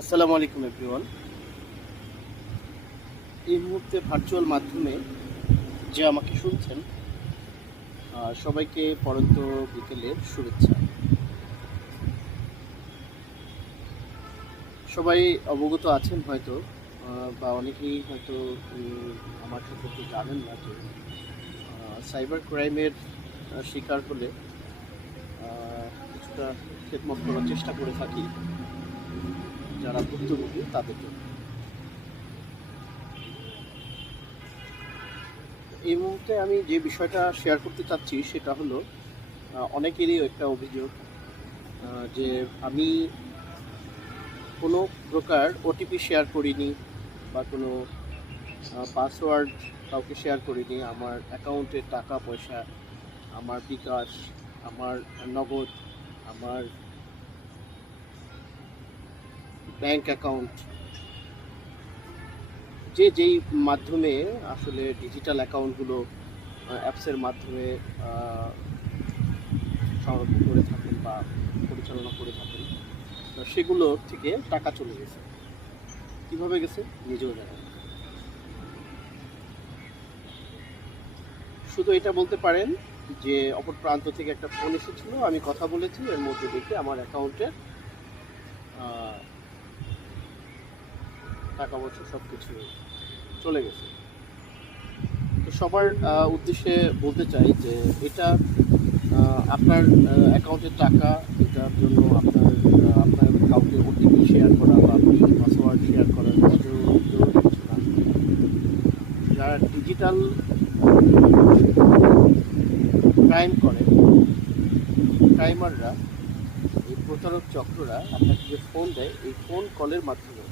আসসালামু আলাইকুম এভরিওয়ান। এই মুহূর্তে ভার্চুয়াল মাধ্যমে যে আমাকে শুনছেন, সবাইকে পরন্ত বিকেলের শুভেচ্ছা। সবাই অবগত আছেন হয়তো, বা অনেকেই হয়তো আমার সম্পর্কে জানেন না যে সাইবার ক্রাইমের শিকার হলে কিছুটা খেদমত করার চেষ্টা করে থাকি যারা ভুক্তভোগী তাদের জন্য। এই মুহূর্তে আমি যে বিষয়টা শেয়ার করতে চাচ্ছি সেটা হলো, অনেকেরই একটা অভিযোগ যে আমি কোনো প্রকার ওটিপি শেয়ার করিনি বা কোনো পাসওয়ার্ড কাউকে শেয়ার করিনি। আমার অ্যাকাউন্টের টাকা পয়সা, আমার বিকাশ, আমার নগদ, আমার ব্যাংক অ্যাকাউন্ট, যেই মাধ্যমে আসলে ডিজিটাল অ্যাকাউন্টগুলো অ্যাপসের মাধ্যমে সংরক্ষণ করে থাকেন বা পরিচালনা করে থাকেন, সেগুলো থেকে টাকা চলে গেছে। কীভাবে গেছে নিজেও জানেন। শুধু এটা বলতে পারেন যে অপর প্রান্ত থেকে একটা ফোন এসেছিল, আমি কথা বলেছি, এর মধ্যে দেখে আমার অ্যাকাউন্টে টাকা পয়সা সব কিছু চলে গেছে। তো সবার উদ্দেশ্যে বলতে চাই যে এটা আপনার অ্যাকাউন্টের টাকা, এটার জন্য আপনার কাউকে ওটিপি শেয়ার করা বা আপনি পাসওয়ার্ড শেয়ার করার জরুরি কিছু না। যারা ডিজিটাল ক্রাইম করে, ক্রাইমাররা, এই প্রতারক চক্ররা আপনাকে যে ফোন দেয়, এই ফোন কলের মাধ্যমে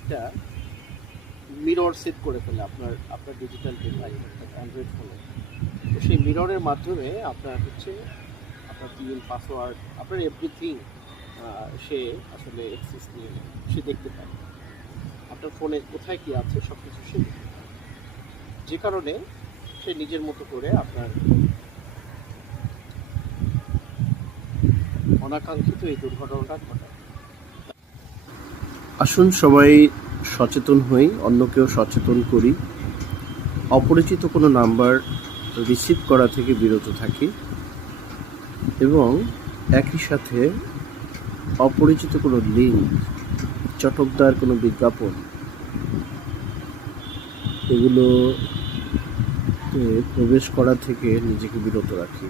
একটা মিরর সেট করে ফেলে আপনার ডিজিটাল ডিভাইস, অর্থাৎ অ্যান্ড্রয়েড ফোনে। তো সেই মিররের মাধ্যমে আপনার আপনার পিন, পাসওয়ার্ড, আপনার এভরিথিং সে আসলে অ্যাক্সেস নিয়ে নেয়। সে দেখতে পায় আপনার ফোনে কোথায় কী আছে, সব কিছু সে দেখতে পায়। যে কারণে সে নিজের মতো করে আপনার অনাকাঙ্ক্ষিত এই দুর্ঘটনাটা ঘটায়। আসুন সবাই সচেতন হই, অন্যকেও সচেতন করি, অপরিচিত কোনো নাম্বার রিসিভ করা থেকে বিরত থাকি এবং একই সাথে অপরিচিত কোনো লিঙ্ক, চটকদার কোনো বিজ্ঞাপন, এগুলো প্রবেশ করা থেকে নিজেকে বিরত রাখি।